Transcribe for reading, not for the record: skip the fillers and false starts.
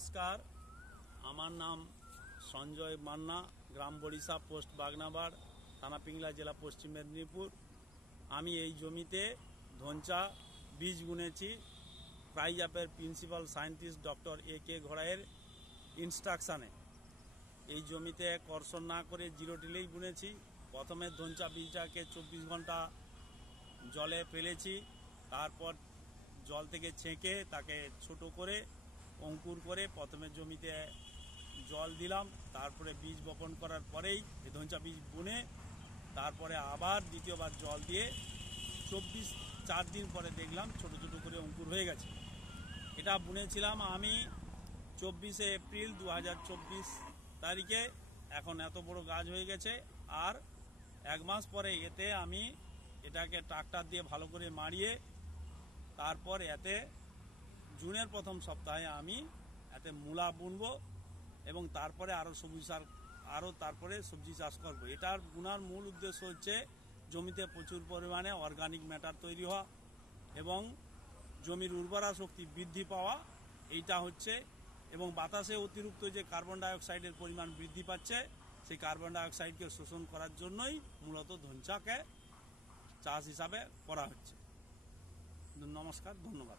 নমস্কার, আমার নাম সঞ্জয় মান্না, গ্রাম বড়িশা, পোস্ট বাগনাবাড়, থানা পিংলা, জেলা পশ্চিম মেদিনীপুর। আমি এই জমিতে ধনচা বীজ বুনেছি প্রাইজ অ্যাপের প্রিন্সিপাল সায়েন্টিস্ট ডক্টর A.K. ঘোড়াইয়ের ইনস্ট্রাকশানে। এই জমিতে কর্ষণ না করে জিরো টিলেই বুনেছি। প্রথমে ধনচা বীজটাকে 24 ঘন্টা জলে ফেলেছি, তারপর জল থেকে ছেঁকে তাকে ছোট করে অঙ্কুর করে প্রথমে জমিতে জল দিলাম, তারপরে বীজ বপন করার পরেই এই ধনচা বীজ বুনে তারপরে আবার দ্বিতীয়বার জল দিয়ে 4 দিন পরে দেখলাম ছোট ছোট করে অঙ্কুর হয়ে গেছে। এটা বুনেছিলাম আমি 24শে এপ্রিল 2024 তারিখে। এখন এত বড় গাছ হয়ে গেছে। আর 1 মাস পরে এতে আমি এটাকে ট্রাক্টর দিয়ে ভালো করে মাড়িয়ে তারপর এতে জুনের প্রথম সপ্তাহে আমি এতে মূলা বুনবো এবং তারপরে তারপরে সবজি চাষ করব। এটার বুনার মূল উদ্দেশ্য হচ্ছে জমিতে প্রচুর পরিমাণে অর্গানিক ম্যাটার তৈরি হওয়া এবং জমির উর্বরা শক্তি বৃদ্ধি পাওয়া, এইটা হচ্ছে। এবং বাতাসে অতিরিক্ত যে কার্বন ডাইঅক্সাইডের পরিমাণ বৃদ্ধি পাচ্ছে, সেই কার্বন ডাইঅক্সাইডকে শোষণ করার জন্যই মূলত ধনচাকে চাষ হিসাবে করা হচ্ছে। নমস্কার, ধন্যবাদ।